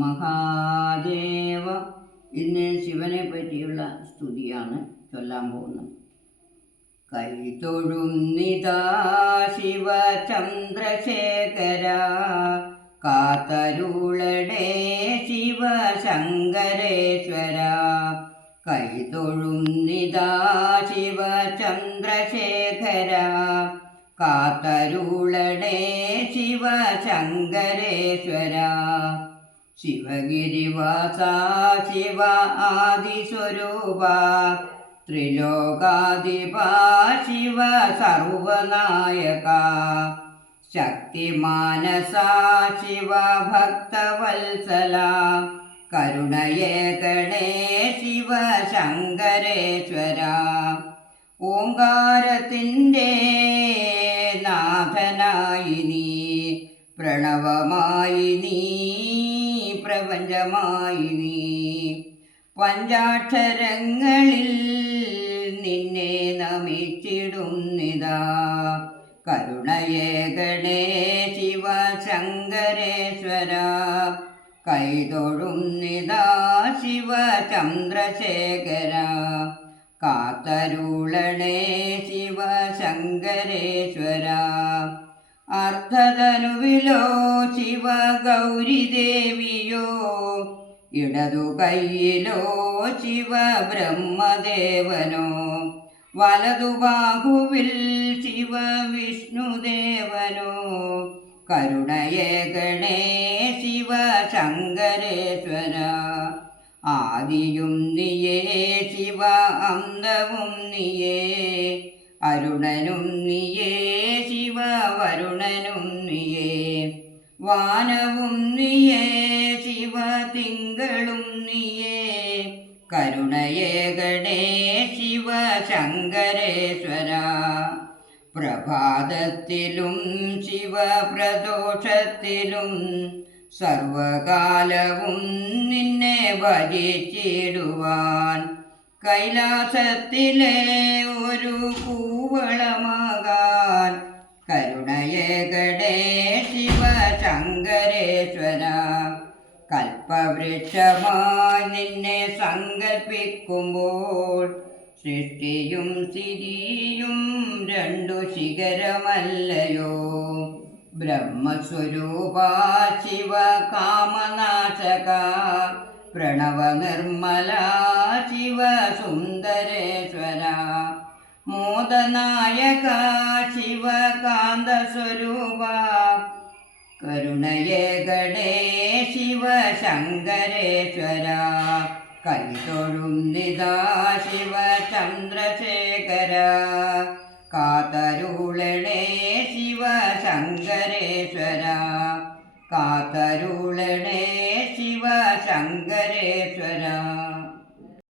മഹാദേവ. ഇന്ന് ശിവനെ പറ്റിയുള്ള സ്തുതിയാണ് ചൊല്ലാൻ പോകുന്നത്. കൈതൊഴുന്നിതാ ശിവചന്ദ്രശേഖര, കാത്തരുളടേ ശിവശങ്കരേശ്വര. കൈതൊഴുന്നിതാ ശിവചന്ദ്രശേഖര, കാത്തരുളടേ ശിവശങ്കരേശ്വര. ശിവഗിരിവാസ ശിവ ആദിസ്വരൂപ, ത്രിലോകാധിപ ശിവ സർവനായക. ശക്തിമാനസ ശിവ ഭക്തവത്സല, കരുണയേകണേ ശിവ ശങ്കരേശ്വര. ഓംകാരത്തിൻ്റെ നാഥനായി നീ, പ്രണവമായി നീ, പ്രപഞ്ചമായി നീ. പഞ്ചാക്ഷരങ്ങളിൽ നിന്നെ നമിച്ചിടുന്നിതാ. കരുണയേകണേ ശിവ ശങ്കരേശ്വര. കൈതൊഴുന്നിതാ ശിവ ചന്ദ്രശേഖര, കാത്തരുളണേ ശിവ ശങ്കരേശ്വര. അർദ്ധധനുവിലോ ശിവ ഗൗരിദേവിയോ, ഇടതു കൈയിലോ ശിവ ബ്രഹ്മദേവനോ, വലതുബാഹുവിൽ ശിവ വിഷ്ണുദേവനോ. കരുണയേകണേ ശിവ ശങ്കരേശ്വര. ആദിയും നീയേ ശിവ അന്തവും നീയേ, അരുണനും നീയേ ശിവ വരുണനും നീയേ. വാനവും നീയേ ശിവ തിങ്കളും നീയേ. കരുണയേകണേ ശിവ ശങ്കരേശ്വര. പ്രഭാതത്തിലും ശിവ പ്രദോഷത്തിലും, സർവകാലവും നിന്നെ ഭജിച്ചിടുവാൻ. കൈലാസത്തിലെ ഒരു കൂവളമാകാൻ. കരുണയേകണേ ശിവ ശങ്കരേശ്വര. കൽപ്പവൃക്ഷമായി നിന്നെ സങ്കൽപ്പിക്കുമ്പോൾ, സൃഷ്ടിയും സ്ഥിതിയും രണ്ടു ശിഖരമല്ലയോ. ബ്രഹ്മസ്വരൂപ ശിവ കാമനാശക, പ്രണവനിർമ്മല ശിവ സുന്ദരേശ്വര. മോദനായക ശിവ കാന്തസ്വരൂപ, കരുണയേകണേ ശിവ ശങ്കരേശ്വര. കൈതൊഴുന്നിതാ ശിവ ചന്ദ്രശേഖര, കാത്തരുളണേ ശിവ ശങ്കരേശ്വര. കാത്തരുളണേ ശിവ ശങ്കരേശ്വര.